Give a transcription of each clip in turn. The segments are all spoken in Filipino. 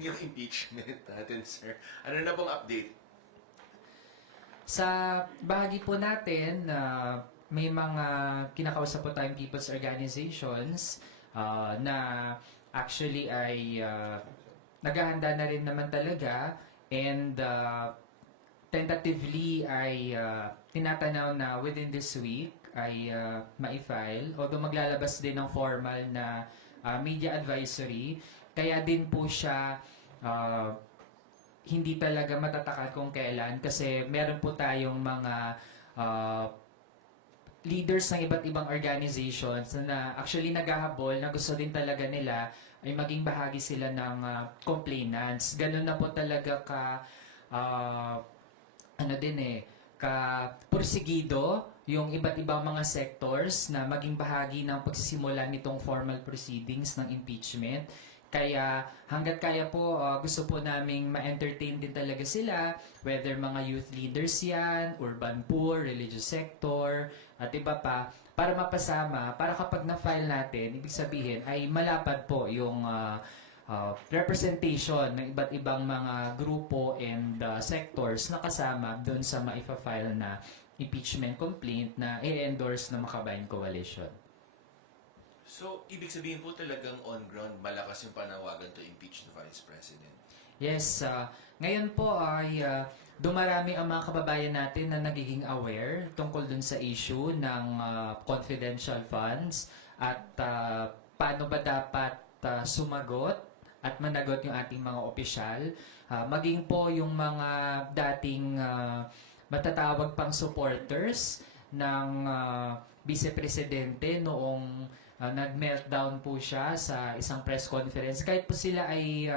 yung impeachment natin, sir? Ano na pong update? Sa bahagi po natin, may mga kinakausap po tayong people's organizations na actually ay naghahanda na rin naman talaga and tentatively ay tinatanaw na within this week ay ma-file. Although maglalabas din ng formal na media advisory, kaya din po siya hindi talaga matatakan kung kailan kasi meron po tayong mga uh, leaders ng iba't ibang organizations na actually naghahabol na gusto din talaga nila ay maging bahagi sila ng complainants. Ganun na po talaga ka ano din ka pursigido yung iba't ibang mga sectors na maging bahagi ng pagsisimula nitong formal proceedings ng impeachment. Kaya hanggat kaya po, gusto po naming ma-entertain din talaga sila, whether mga youth leaders yan, urban poor, religious sector, at iba pa, para mapasama, para kapag na-file natin, ibig sabihin ay malapad po yung representation ng iba't ibang mga grupo and sectors na kasama doon sa maifa-file na impeachment complaint na i-endorse ng Makabayan Coalition. So, ibig sabihin po talagang on ground, malakas yung panawagan to impeach the Vice President. Yes, ngayon po ay dumarami ang mga kababayan natin na nagiging aware tungkol dun sa issue ng confidential funds at paano ba dapat sumagot at managot yung ating mga opisyal. Maging po yung mga dating matatawag pang supporters ng Vice Presidente noong nag-meltdown po siya sa isang press conference. Kahit po sila ay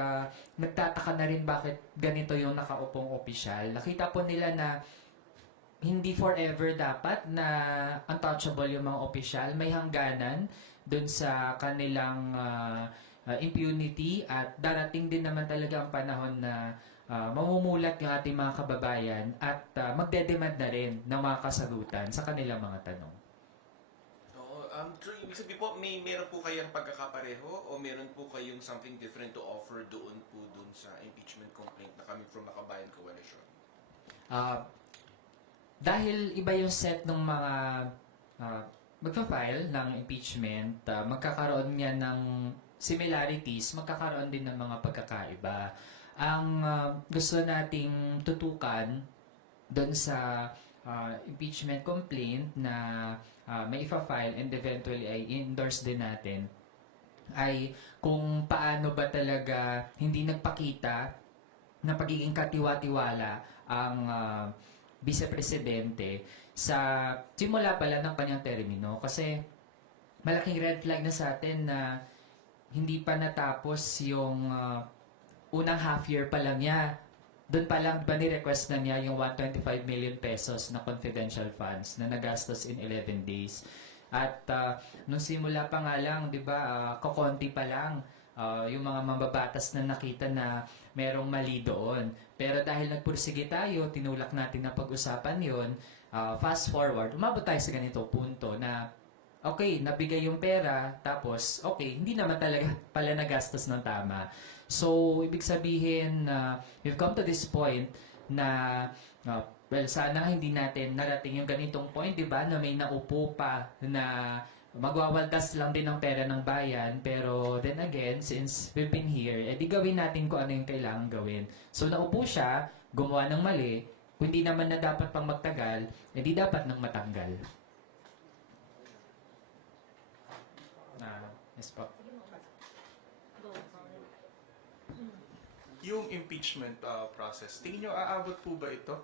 nagtataka na rin bakit ganito yung nakaupong opisyal. Nakita po nila na hindi forever dapat na untouchable yung mga opisyal. May hangganan dun sa kanilang impunity at darating din naman talaga ang panahon na mamumulat yung ating mga kababayan at magdedemand na rin ng mga kasagutan sa kanilang mga tanong. True, ibig sabihin po, meron po kayong pagkakapareho o meron po kayong something different to offer doon sa impeachment complaint na coming from Makabayan Coalition? Dahil iba yung set ng mga magpa-file ng impeachment, magkakaroon nga ng similarities, magkakaroon din ng mga pagkakaiba. Ang gusto nating tutukan doon sa impeachment complaint na may ifa-file and eventually ay endorse din natin ay kung paano ba talaga hindi nagpakita na pagiging katiwa-tiwala ang Vice Presidente sa simula pala ng kanyang termino. Kasi malaking red flag na sa atin na hindi pa natapos yung unang half year pa lang niya. Doon pa lang ba ni-request na niya yung 125 million pesos na confidential funds na nagastos in 11 days. At nung simula pa nga lang, di ba, kokonti pa lang yung mga mambabatas na nakita na merong mali doon. Pero dahil nagpursige tayo, tinulak natin na pag-usapan yon, fast forward, umabot tayo sa ganito punto na okay, nabigay yung pera, tapos okay, hindi naman talaga pala nagastos ng tama. So, ibig sabihin, we've come to this point na, well, sana hindi natin narating yung ganitong point, di ba, na may naupo pa na magwawaldas lang din ng pera ng bayan, pero then again, since we've been here, edi gawin natin kung ano yung kailangan gawin. So, naupo siya, gumawa ng mali, kung hindi naman na dapat pang magtagal, edi dapat nang matanggal. Yes po. Yung impeachment process, tingin nyo aabot po ba ito?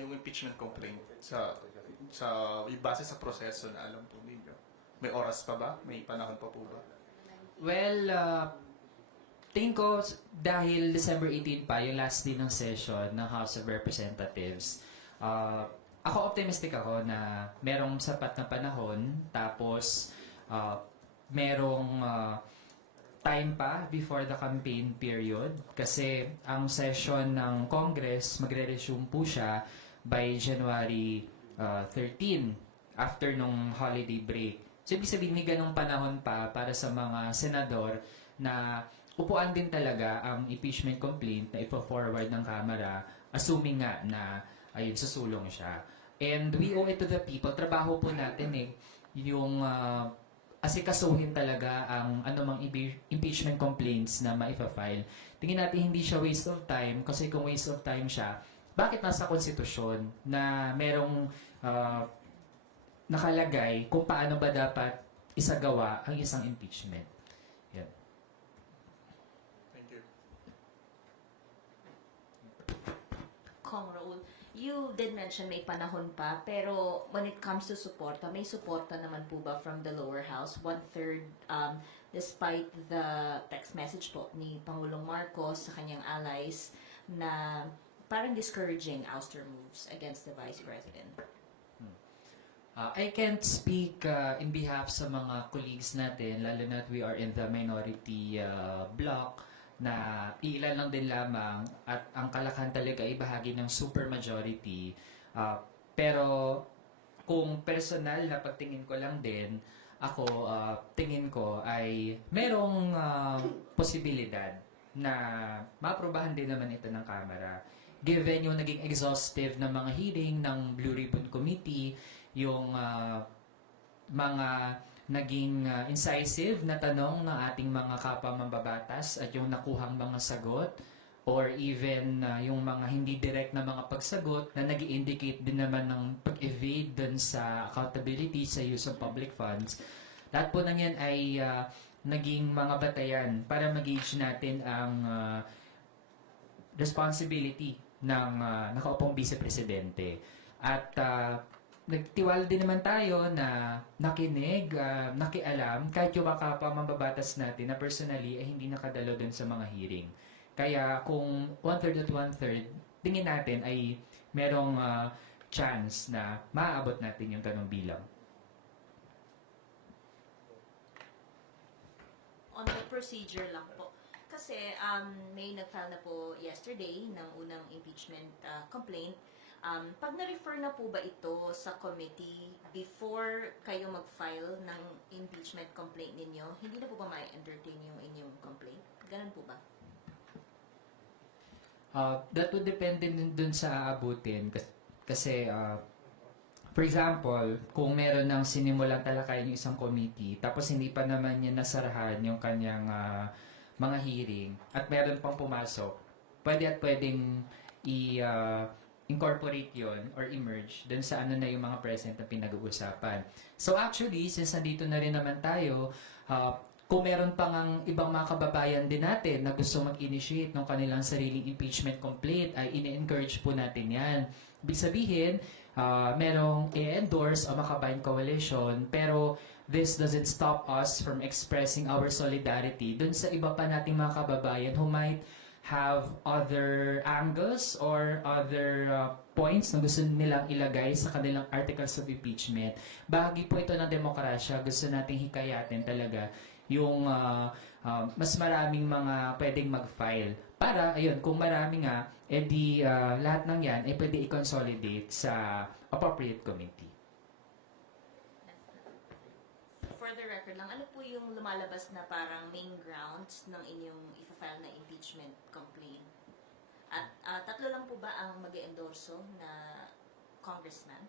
Yung impeachment complaint sa base sa proseso na alam po ninyo? May oras pa ba? May panahon pa po ba? Well, tingin ko dahil December 18 pa, yung last day ng session ng House of Representatives, ako optimistic ako na merong sapat na panahon, tapos merong time pa before the campaign period kasi ang session ng Congress magre-resume po siya by January 13 after nung holiday break. So ibig sabihin may ganong panahon pa para sa mga senador na upuan din talaga ang impeachment complaint na ipo-forward ng Kamara, assuming nga na ayun, susulong siya. And we owe it to the people. Trabaho po natin yung asikasuhin talaga ang anumang impeachment complaints na maipa-file. Tingin natin hindi siya waste of time kasi kung waste of time siya, bakit nasa konstitusyon na merong nakalagay kung paano ba dapat isagawa ang isang impeachment? Yan. Thank you. Kong Raul, you did mention may panahon pa, pero when it comes to suporta, may suporta naman po ba from the lower house? 1/3, despite the text message po ni Pangulong Marcos sa kanyang allies na parang discouraging ouster moves against the Vice President. I can't speak in behalf sa mga colleagues natin, lalo na we are in the minority bloc, na ilan lang din lamang at ang kalakhan talaga ay bahagi ng supermajority. Pero kung personal na pagtingin ko lang din, ako tingin ko ay merong posibilidad na maaprubahan din naman ito ng Kamara. Given yung naging exhaustive na mga hearing ng Blue Ribbon Committee, yung mga naging incisive na tanong ng ating mga kapwa mambabatas at yung nakuhang mga sagot, or even yung mga hindi direct na mga pagsagot na nag-indicate din naman ng pag-evade dun sa accountability sa use of public funds. Lahat po nang yan ay naging mga batayan para mag-gauge natin ang responsibility ng nakaupong vice-presidente. At nagtiwala din naman tayo na nakinig, nakialam, kahit yung mga kapwa mambabatas natin na personally ay hindi nakadalo dun sa mga hearing. Kaya kung 1/3 at 1/3, tingin natin ay merong chance na maaabot natin yung tanong bilang. On the procedure lang po. Kasi may nag-file na po yesterday ng unang impeachment complaint. Pag na-refer na po ba ito sa committee before kayo mag-file ng impeachment complaint ninyo, hindi na po ba ma-entertain yung inyong complaint? Ganun po ba? That would depend din dun sa aabutin. Kasi, for example, kung meron ng sinimulang talakayan yung isang committee, tapos hindi pa naman niya nasarahan yung kanyang mga hearing, at meron pang pumasok, pwedeng incorporate yon or emerge dun sa ano na yung mga present na pinag-uusapan. So actually, since nandito na rin naman tayo, kung meron pang ang ibang mga kababayan din natin na gusto mag-initiate ng kanilang sariling impeachment complaint, ay ini-encourage po natin yan. Ibig sabihin, merong i-endorse ang Makabayan Coalition, pero this doesn't stop us from expressing our solidarity dun sa iba pa nating mga kababayan who might have other angles or other points na gusto nilang ilagay sa kanilang articles of impeachment. Bahagi po ito ng demokrasya. Gusto nating hikayatin talaga yung mas maraming mga pwedeng mag-file. Para, ayun, kung marami nga, edi lahat ng yan ay pwede i-consolidate sa appropriate committee. For the record lang, ano po yung lumalabas na parang main grounds ng inyong i-file na impeachment complaint? At tatlo lang po ba ang mag-endorso na congressman?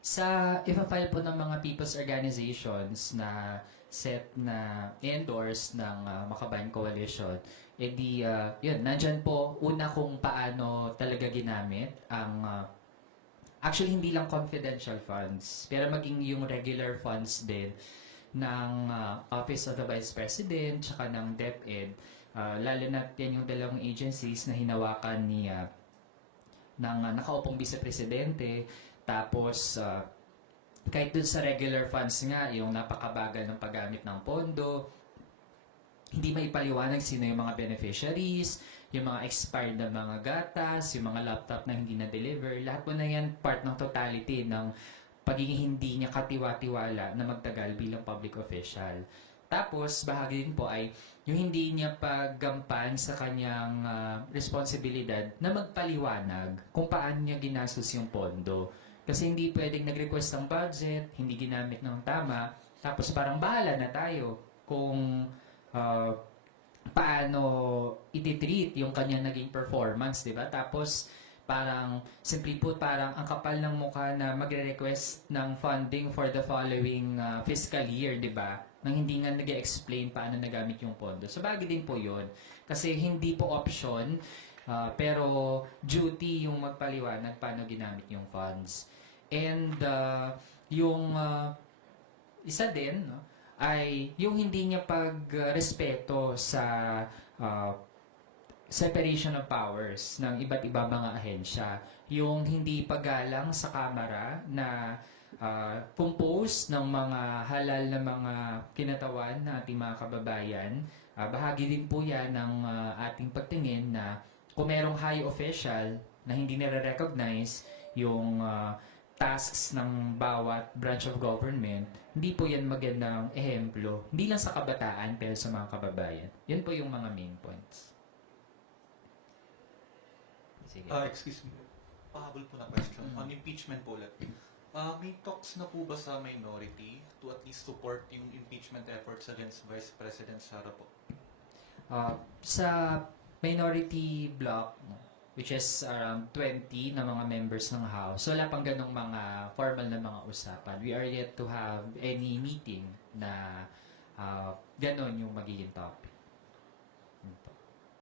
Sa ipa-file po ng mga people's organizations na set na endorse ng Makabayan Coalition, edi yun, nandyan po una kung paano talaga ginamit ang actually hindi lang confidential funds, pero maging yung regular funds din ng Office of the Vice President tsaka ng DepEd, lalo na yan yung dalawang agencies na hinawakan ni ng nakaupong vice-presidente. Tapos kahit dun sa regular funds nga, yung napakabagal ng paggamit ng pondo, hindi maipaliwanag sino yung mga beneficiaries, yung mga expired na mga gatas, yung mga laptop na hindi na-deliver, lahat po na yan part ng totality ng pagiging hindi niya katiwa-tiwala na magtagal bilang public official. Tapos, bahagi din po ay yung hindi niya paggampan sa kanyang responsibilidad na magpaliwanag kung paano niya ginastos yung pondo. Kasi hindi pwedeng nag-request ng budget, hindi ginamit ng tama, tapos parang bahala na tayo kung paano ititreat yung kanya naging performance, di ba? Tapos, parang, simply put, parang ang kapal ng mukha na magre-request ng funding for the following fiscal year, di ba? Nang hindi nga nag-explain paano nagamit yung pondo. So, bagay din po yun. Kasi hindi po option, pero duty yung magpaliwanag paano ginamit yung funds. And yung isa din, no, ay yung hindi niya pagrespeto sa separation of powers ng iba't iba mga ahensya. Yung hindi paggalang sa Kamara na compose ng mga halal na mga kinatawan ng ating mga kababayan. Bahagi din po yan ng ating pagtingin na kung merong high official na hindi nare-recognize yung tasks ng bawat branch of government, hindi po yan magandang ehemplo. Hindi lang sa kabataan, pero sa mga kababayan. Yan po yung mga main points. Sige. Excuse me. Pahabol po na question. On impeachment po ulit. May talks na po ba sa minority to at least support yung impeachment efforts against Vice President Sara po? Sa minority bloc, which is around 20 na mga members ng House, wala pang ganong mga formal na mga usapan. We are yet to have any meeting na ganon yung magiging topic.